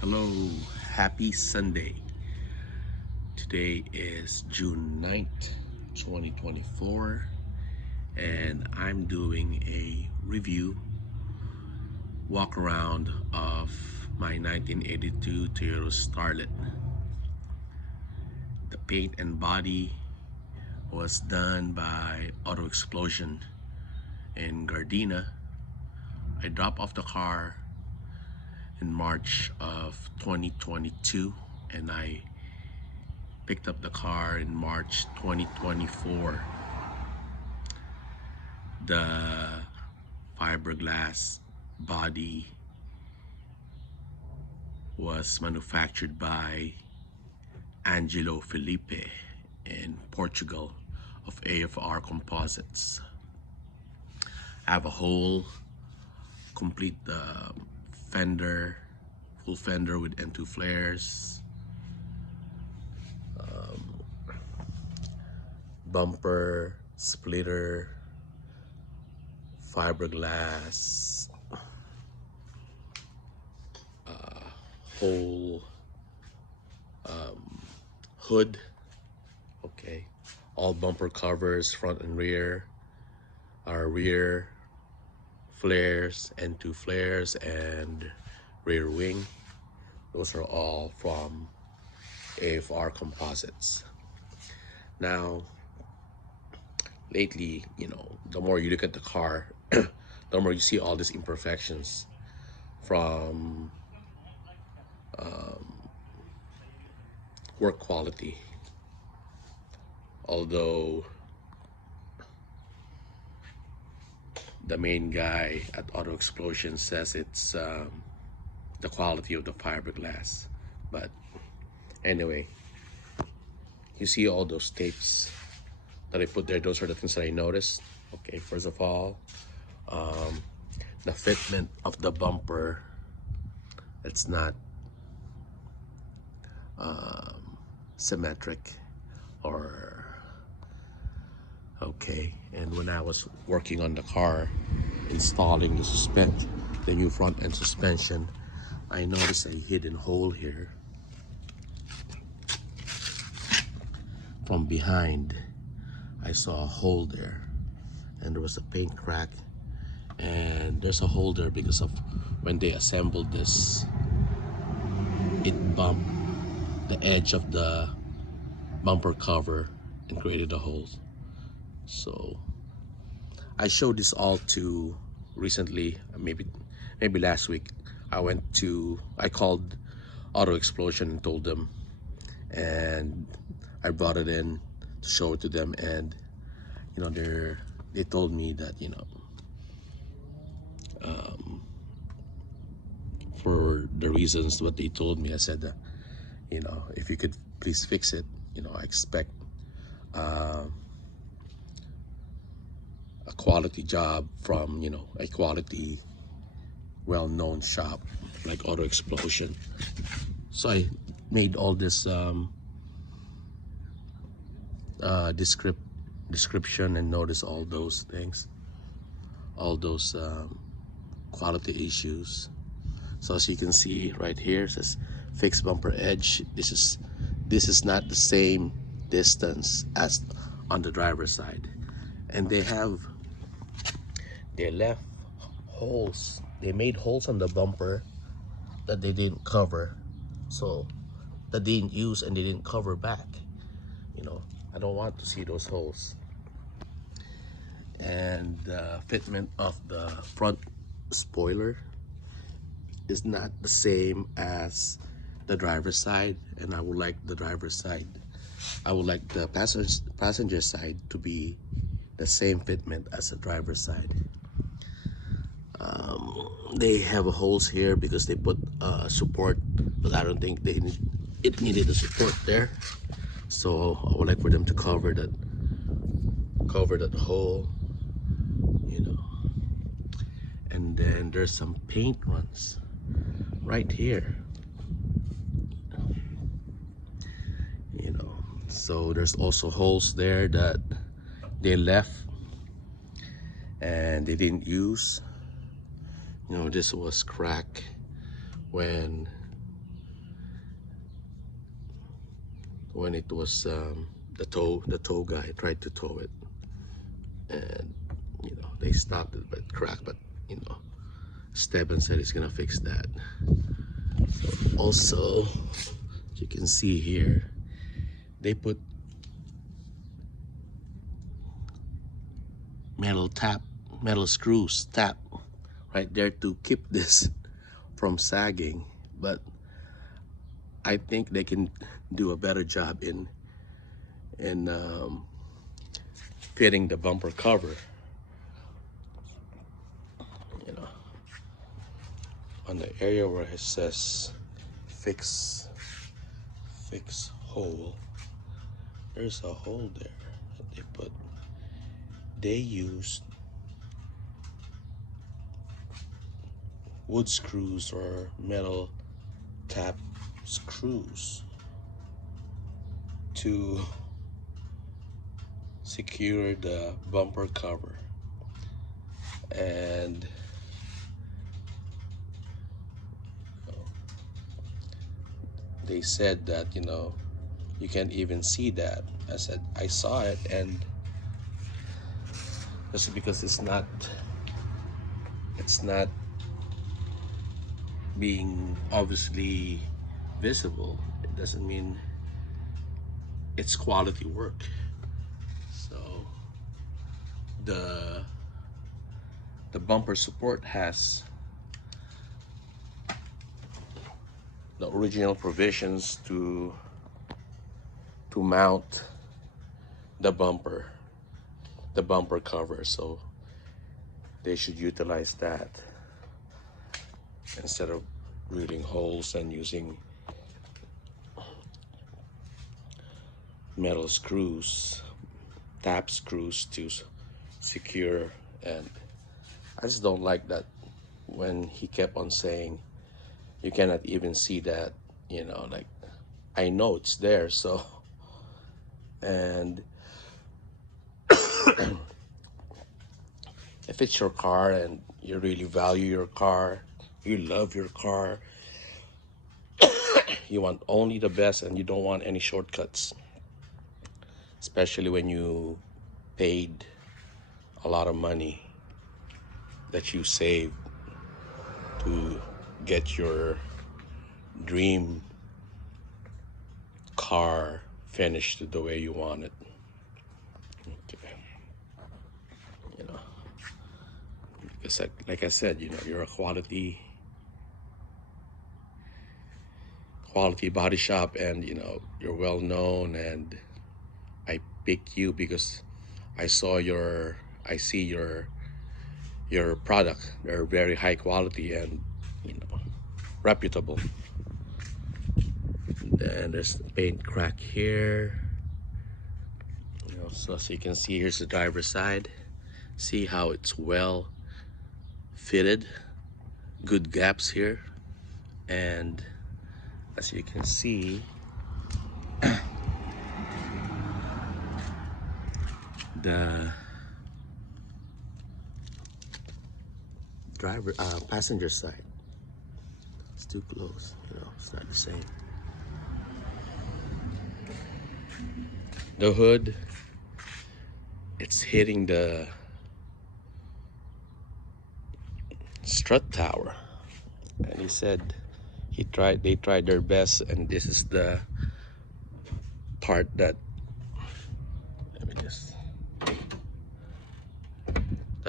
Hello, happy Sunday. Today is June 9th, 2024, and I'm doing a review walk around of my 1982 Toyota Starlet. The paint and body was done by Auto Explosion in Gardena. I dropped off the car in March of 2022 and I picked up the car in March 2024. The fiberglass body was manufactured by Angelo Felipe in Portugal of AFR Composites. I have a whole complete fender, full fender with N2 flares, bumper, splitter, fiberglass, whole hood, okay, all bumper covers, front and rear, our rear flares, N2 flares, and rear wing. Those are all from AFR Composites. Now, lately, the more you look at the car, the more you see all these imperfections from work quality. Although the main guy at Auto Explosion says it's the quality of the fiberglass. But anyway, you see all those tapes that I put there. Those are the things that I noticed. Okay, first of all, the fitment of the bumper, it's not symmetric or okay. And when I was working on the car, installing the new front end suspension, I noticed a hidden hole here from behind. I saw a hole there, and there was a paint crack, and there's a hole there because of when they assembled this, it bumped the edge of the bumper cover and created a hole. So I showed this all to recently, maybe last week. I called Auto Explosion and told them, and I brought it in to show it to them, and they told me that for the reasons what they told me, I said that if you could please fix it. I expect a quality job from a quality well-known shop like Auto Explosion. So I made all this description and notice all those things, all those quality issues. So as you can see right here, it says fixed bumper edge. This is not the same distance as on the driver's side, and they left holes. They made holes on the bumper that they didn't cover, so that they didn't use and they didn't cover back. I don't want to see those holes. And the fitment of the front spoiler is not the same as the driver's side, and I would like the passenger side to be the same fitment as the driver's side. They have holes here because they put support, but I don't think it needed a support there. So I would like for them to cover that hole, and then there's some paint runs right here, so there's also holes there that they left and they didn't use. This was cracked when when it was the tow guy tried to tow it, and they stopped it, but it cracked. But Steven said he's gonna fix that. Also, you can see here, they put metal screws tap right there to keep this from sagging. But I think they can do a better job in fitting the bumper cover, on the area where it says fix hole. There's a hole there that they used wood screws or metal tap screws to secure the bumper cover. And they said that you can't even see that. I said I saw it, and just because it's not being obviously visible, it doesn't mean it's quality work. So the bumper support has the original provisions to mount the bumper cover, so they should utilize that instead of drilling holes and using metal screws, tap screws to secure. And I just don't like that when he kept on saying you cannot even see that, like, I know it's there. So, and if it's your car and you really value your car, you love your car, you want only the best and you don't want any shortcuts, especially when you paid a lot of money that you saved to get your dream car finished the way you want it. Okay. Like I said, you're a quality body shop, and you're well known, and I picked you because I see your product. They're very high quality and reputable. And then there's the paint crack here. So as you can see, here's the driver's side. See how it's well fitted, good gaps here. And as you can see, the passenger side, it's too close, it's not the same. The hood, it's hitting the strut tower, and he said they tried their best, and this is the part that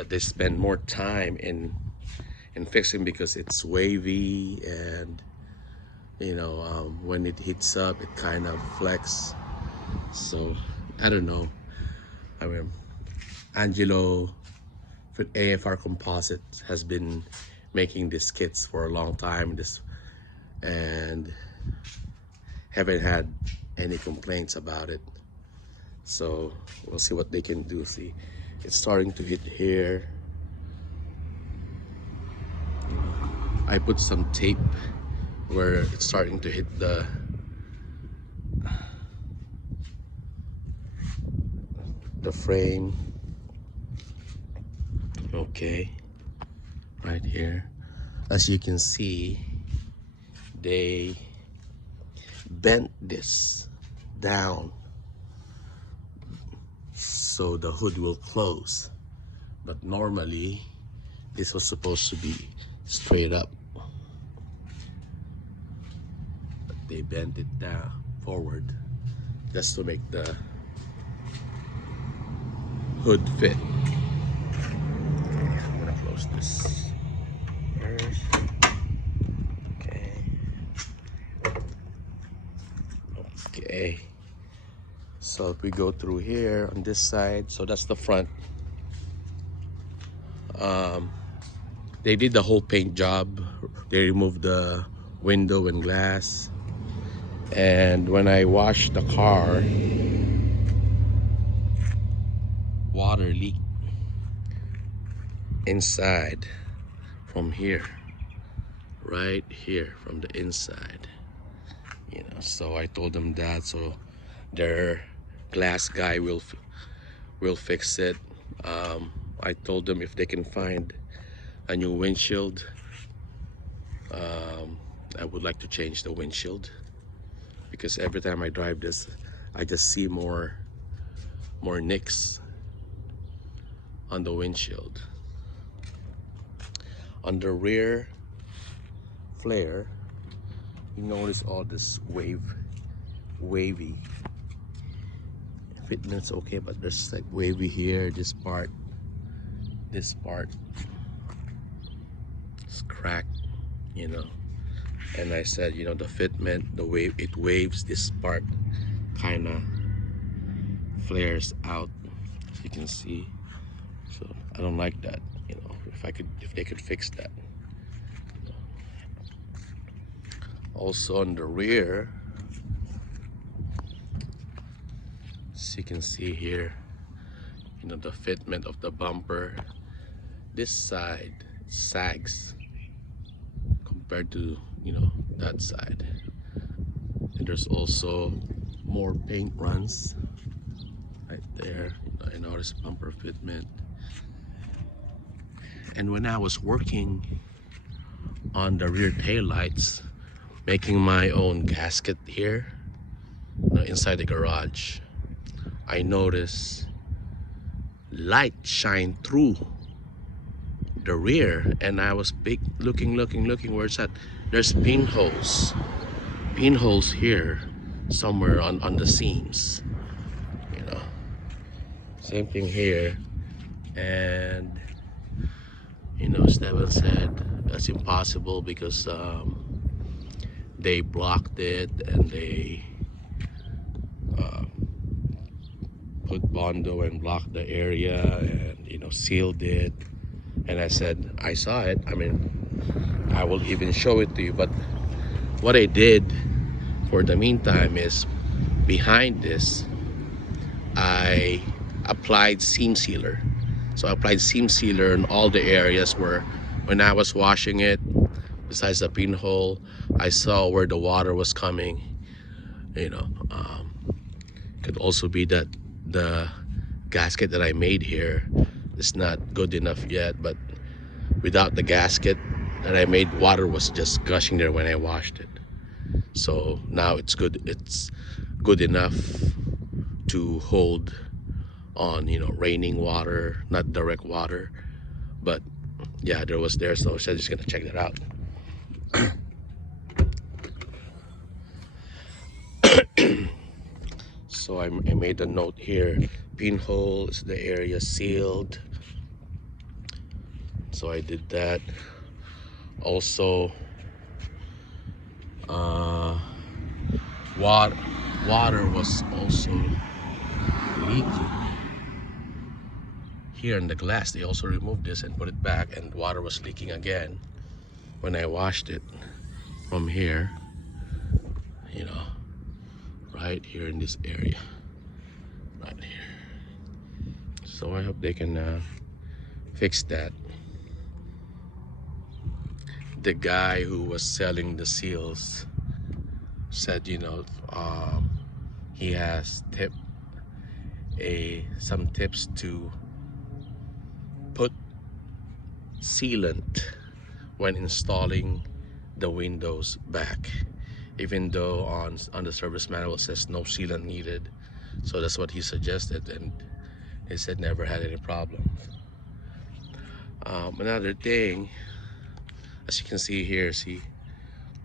they spend more time in fixing, because it's wavy, and when it hits up, it kind of flex. So I don't know. I mean, Angelo with AFR Composite has been making these kits for a long time, and haven't had any complaints about it. So we'll see what they can do. See, it's starting to hit here. I put some tape where it's starting to hit the frame. Okay, right here. As you can see, they bent this down so the hood will close, but normally this was supposed to be straight up, but they bent it down forward just to make the hood fit. I'm gonna close this first. Okay, so if we go through here on this side, so that's the front. They did the whole paint job. They removed the window and glass, and when I washed the car, water leaked inside from here, right here, from the inside, you know. So I told them that, so their glass guy will fix it. I told them if they can find a new windshield, I would like to change the windshield, because every time I drive this I just see more nicks on the windshield. On the rear flare, you notice all this wavy fitment's okay, but there's like wavy here. This part is cracked, you know. And I said, you know, the fitment, the way it waves, this part kind of flares out, as you can see. So I don't like that, you know. If they could fix that. Also on the rear, as you can see here, you know, the fitment of the bumper, this side sags compared to, you know, that side. And there's also more paint runs right there. I noticed bumper fitment. And when I was working on the rear tail lights, making my own gasket here, you know, inside the garage, I noticed light shine through the rear, and I was looking where it's at. There's pinholes here somewhere on the seams, you know. Same thing here. And you know, Steven said that's impossible because they blocked it, and they put Bondo and blocked the area, and, you know, sealed it. And I said, I saw it. I mean, I will even show it to you. But what I did for the meantime is, behind this, I applied seam sealer. So I applied seam sealer in all the areas where, when I was washing it, besides the pinhole, I saw where the water was coming. You know, could also be that the gasket that I made here is not good enough yet, but without the gasket that I made, water was just gushing there when I washed it. So now it's good enough to hold on, you know, raining water, not direct water. But yeah, there was there, so I said just gonna check that out. So I made a note here, pinhole is the area sealed, so I did that. Also water was also leaking here in the glass. They also removed this and put it back, and water was leaking again when I washed it from here, you know, right here in this area, right here. So I hope they can fix that. The guy who was selling the seals said, you know, he has some tips to put sealant when installing the windows back. even though on the service manual it says no sealant needed. So that's what he suggested, and he said never had any problems. Another thing, as you can see here, see,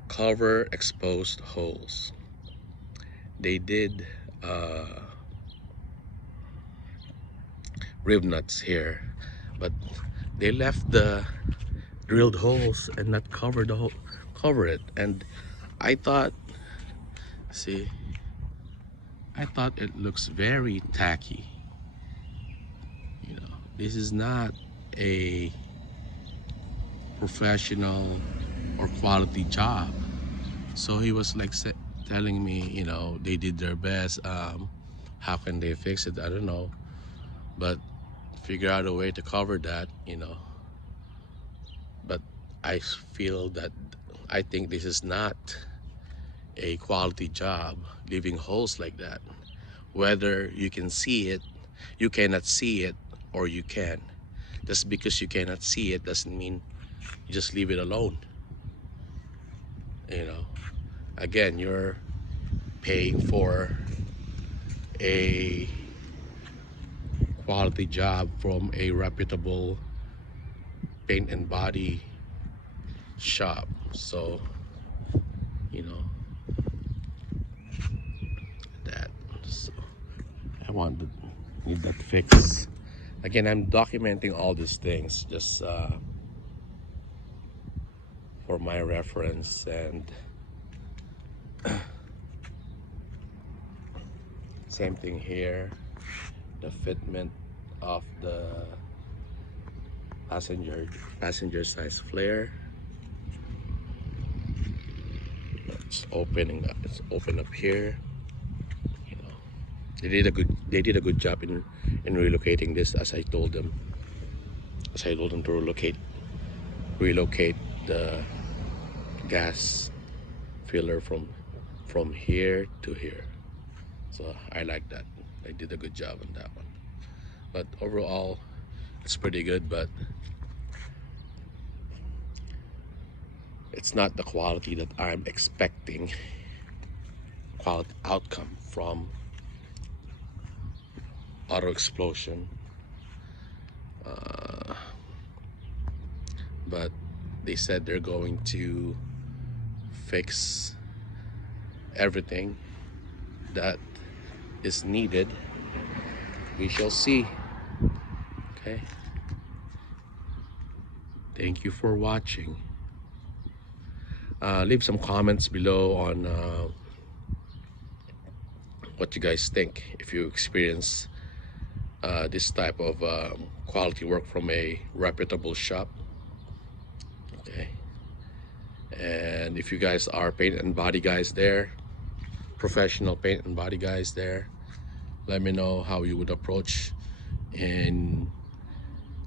cover exposed holes. They did rib nuts here, but they left the drilled holes and not cover the hole, cover it. And I thought, see, I thought it looks very tacky. You know, this is not a professional or quality job. So he was like telling me, you know, they did their best. How can they fix it? I don't know, but figure out a way to cover that, you know. But I feel that I think this is not a quality job, leaving holes like that. Whether you can see it, you cannot see it, or you can. Just because you cannot see it doesn't mean you just leave it alone. You know, again, you're paying for a quality job from a reputable paint and body shop. So, you know, that. So I need that fix. Again, I'm documenting all these things just for my reference. And same thing here, the fitment of the passenger size flare. It's opening up. It's open up here. You know, they did a good job in relocating this, as I told them. As I told them to relocate the gas filler from here to here. So I like that. They did a good job on that one. But overall, it's pretty good, but it's not the quality that I'm expecting, quality outcome from auto explosion. But they said they're going to fix everything that is needed. We shall see. Okay, thank you for watching. Leave some comments below on what you guys think, if you experience this type of quality work from a reputable shop. Okay, and if you guys are paint and body guys there, professional paint and body guys there, let me know how you would approach in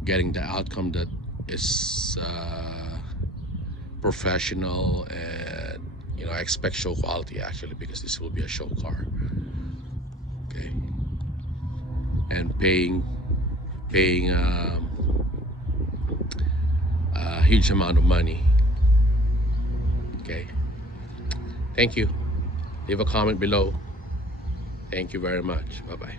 getting the outcome that is professional. And you know, I expect show quality actually, because this will be a show car. Okay, and paying a huge amount of money. Okay, thank you. Leave a comment below. Thank you very much. Bye bye.